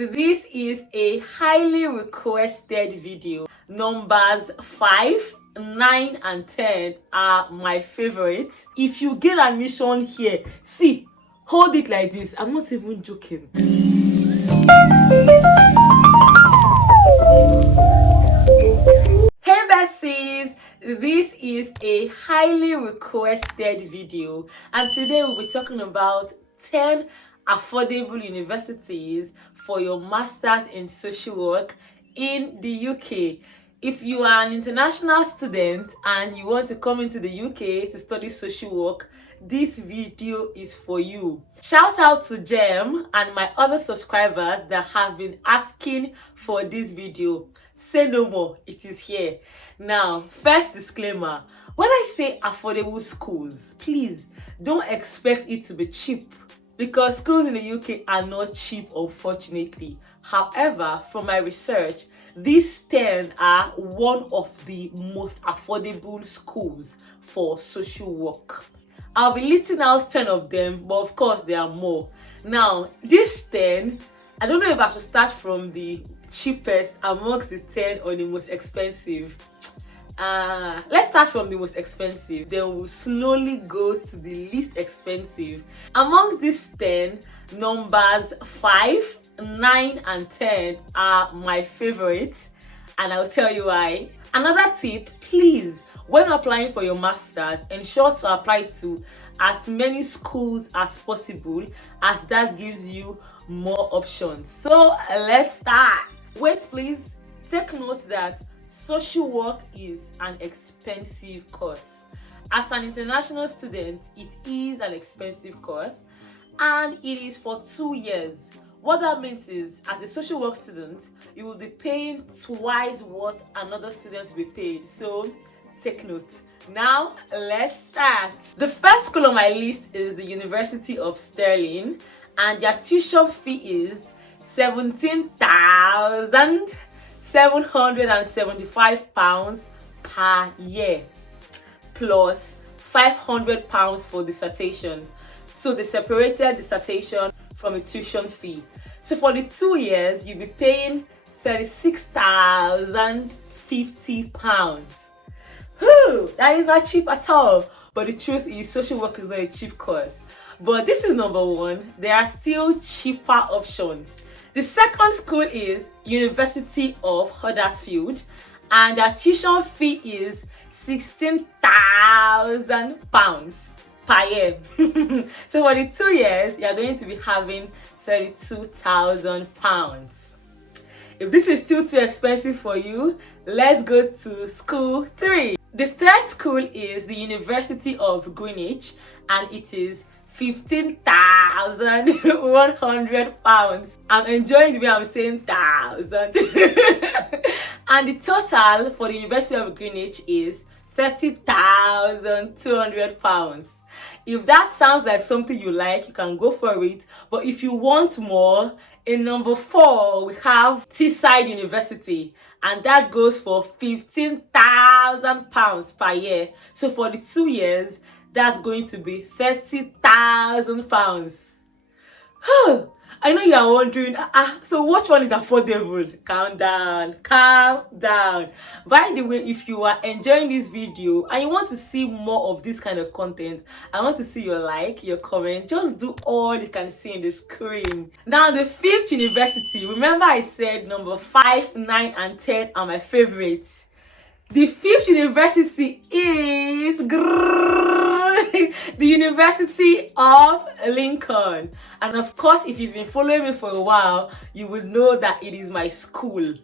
This is a highly requested video. Numbers 5, 9 and 10 are my favorites. If you get admission here, see, hold it like this. I'm not even joking. Hey besties, this is a highly requested video and today we'll be talking about 10 affordable universities for your masters in social work in the UK. If you are an international student and you want to come into the UK to study social work, this video is for you. Shout out to Jem and my other subscribers that have been asking for this video. Say no more, it is here. Now, first disclaimer, when I say affordable schools, please don't expect it to be cheap because schools in the UK are not cheap, unfortunately. However, from my research, these 10 are one of the most affordable schools for social work. I'll be listing out 10 of them, but of course there are more. Now, these 10, I don't know if I should start from the cheapest amongst the 10 or the most expensive. Let's start from the most expensive, then we'll slowly go to the least expensive. Amongst these 10, numbers 5, 9 and 10 are my favorites, and I'll tell you why. Another tip, please, when applying for your masters, ensure to apply to as many schools as possible, as that gives you more options. So let's start. Wait, please, take note that social work is an expensive course. As an international student, it is an expensive course and it is for 2 years. What that means is, as a social work student, you will be paying twice what another student will be paid. So take note. Now let's start. The first school on my list is the University of Stirling, and their tuition fee is £17,775 per year plus £500 for dissertation. So they separated dissertation from a tuition fee. So for the 2 years, you'll be paying £36,050. That is not cheap at all. But the truth is, social work is not a cheap course. But this is number one. There are still cheaper options. The second school is University of Huddersfield, and their tuition fee is £16,000 per year. So for the 2 years, you are going to be having £32,000. If this is still too expensive for you, let's go to school 3. The third school is the University of Greenwich, and it is £15,100. I'm enjoying the way I'm saying thousand. And the total for the University of Greenwich is £30,200. If that sounds like something you like, you can go for it. But if you want more, in number 4 we have Teesside University, and that goes for £15,000 per year. So for the 2 years, that's going to be £30,000. I know you are wondering, so which one is affordable? Calm down, calm down. By the way, if you are enjoying this video and you want to see more of this kind of content, I want to see your like, your comments. Just do all you can see in the screen. Now, the 5th university, remember I said number 5, 9 and 10 are my favorites. The 5th university is the University of Lincoln. And of course, if you've been following me for a while, you will know that it is my school.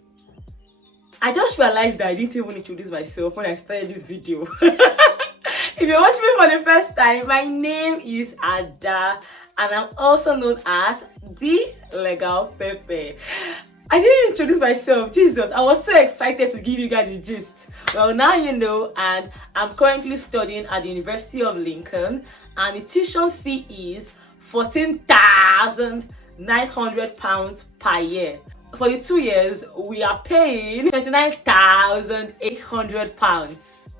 I just realized that I didn't even introduce myself when I started this video. If you're watching me for the first time, my name is Ada, and I'm also known as the Legal Pepe. I didn't introduce myself, Jesus. I was so excited to give you guys the gist. Well, now you know, and I'm currently studying at the University of Lincoln, and the tuition fee is £14,900 per year. For the 2 years, we are paying £29,800.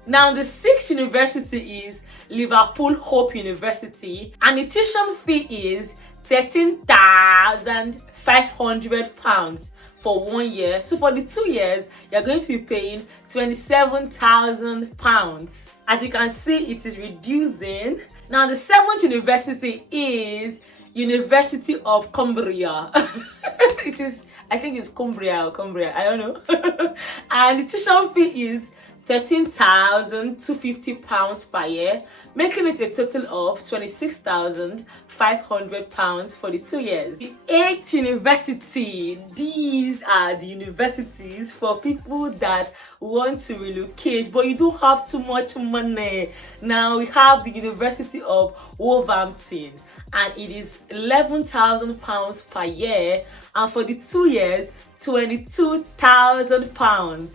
Now, the 6th university is Liverpool Hope University, and the tuition fee is £13,050. £500 for 1 year. So for the 2 years, you're going to be paying £27,000. As you can see, it is reducing. Now the seventh university is University of Cumbria. It is, I think it's Cumbria or Cumbria, I don't know. And the tuition fee is £13,250 per year, making it a total of £26,500 for the 2 years. The eighth university, these are the universities for people that want to relocate but you don't have too much money. Now we have the University of Wolverhampton, and it is £11,000 per year, and for the 2 years, £22,000.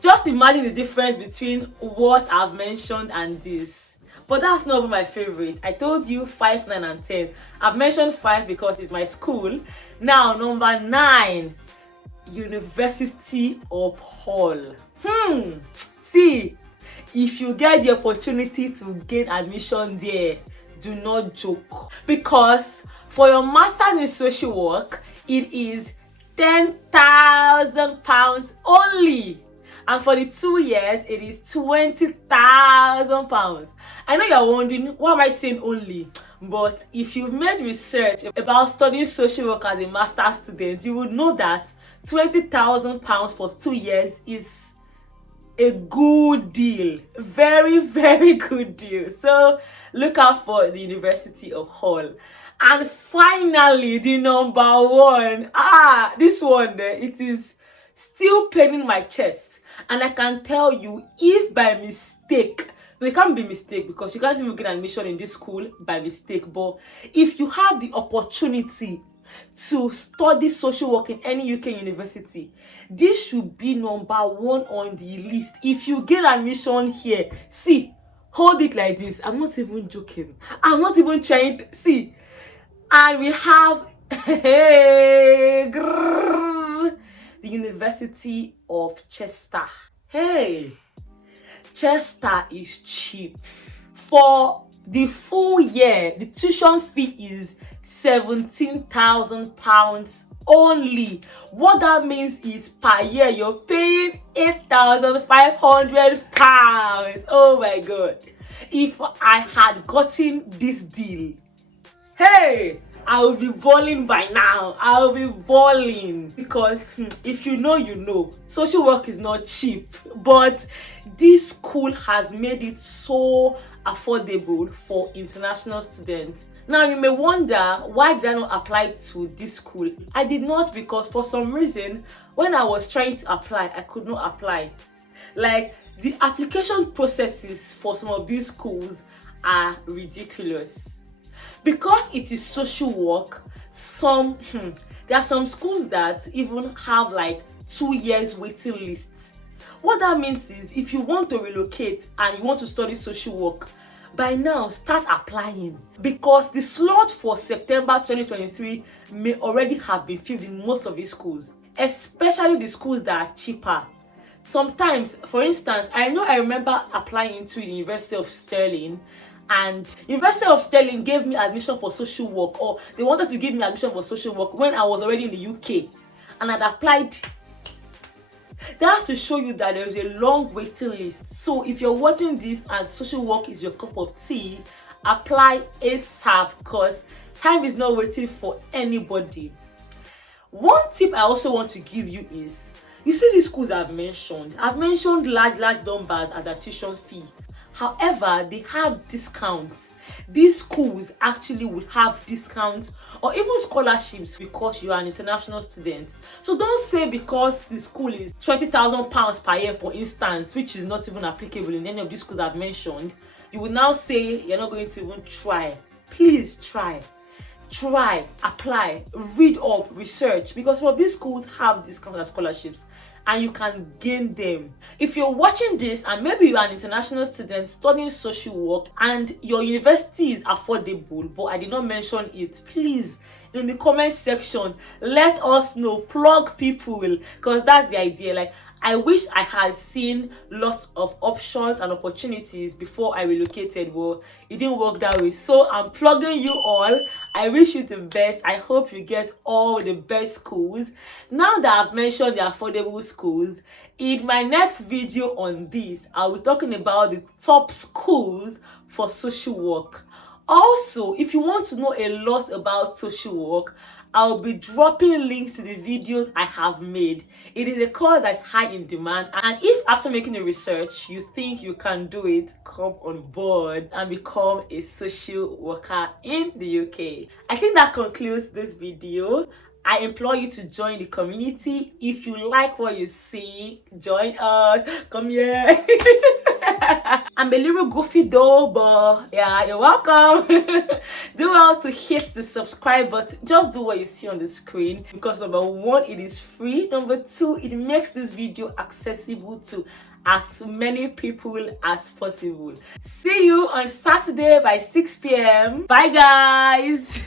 Just imagine the difference between what I've mentioned and this. But that's not my favorite. I told you 5, 9, and 10. I've mentioned 5 because it's my school. Now, number 9, University of Hull. See, if you get the opportunity to gain admission there, do not joke. Because for your master's in social work, it is £10,000 only. And for the 2 years, it is £20,000. I know you're wondering, why am I saying only? But if you've made research about studying social work as a master's student, you would know that £20,000 for 2 years is a good deal. Very, very good deal. So look out for the University of Hull. And finally, the number 1. This one there, it is still paining my chest. And I can tell you, if by mistake, no, it can't be mistake because you can't even get admission in this school by mistake, but if you have the opportunity to study social work in any UK university, this should be number 1 on the list. If you get admission here, see, hold it like this. I'm not even joking. I'm not even trying to see. And we have the University of Chester. Hey, Chester is cheap. For the full year, the tuition fee is £17,000 only. What that means is per year you're paying £8,500. Oh my god. If I had gotten this deal, hey, I will be balling by now. I will be balling because if you know, you know. Social work is not cheap, but this school has made it so affordable for international students. Now you may wonder, why did I not apply to this school? I did not because for some reason, when I was trying to apply, I could not apply. Like, the application processes for some of these schools are ridiculous. Because it is social work, there are some schools that even have like 2 years waiting lists. What that means is, if you want to relocate and you want to study social work, by now start applying, because the slot for September 2023 may already have been filled in most of these schools, especially the schools that are cheaper. Sometimes, for instance, I remember applying into the University of Stirling, and University of Stirling gave me admission for social work, or they wanted to give me admission for social work when I was already in the UK and I'd applied. That's to show you that there is a long waiting list. So if you're watching this and social work is your cup of tea, apply ASAP because time is not waiting for anybody. One tip I also want to give you is, you see these schools I've mentioned large numbers as a tuition fee. However, they have discounts. These schools actually would have discounts or even scholarships because you are an international student. So don't say because the school is £20,000 per year, for instance, which is not even applicable in any of these schools I've mentioned, you will now say you're not going to even try. Please try, apply, read up, research, because some of these schools have discounts and scholarships, and you can gain them. If you're watching this and maybe you're an international student studying social work and your university is affordable, but I did not mention it, please in the comment section. Let us know, plug people, because that's the idea. Like, I wish I had seen lots of options and opportunities before I relocated, but it didn't work that way. So I'm plugging you all. I wish you the best. I hope you get all the best schools. Now that I've mentioned the affordable schools, in my next video on this, I'll be talking about the top schools for social work. Also, if you want to know a lot about social work, I'll be dropping links to the videos I have made. It is a course that's high in demand, and if after making a research you think you can do it, come on board and become a social worker in the UK. I think that concludes this video. I implore you to join the community. If you like what you see, join us. Come here. I'm a little goofy though, but yeah, you're welcome. Do well to hit the subscribe button. Just do what you see on the screen, because number one, it is free. Number two, it makes this video accessible to as many people as possible. See you on Saturday by 6 p.m. Bye guys.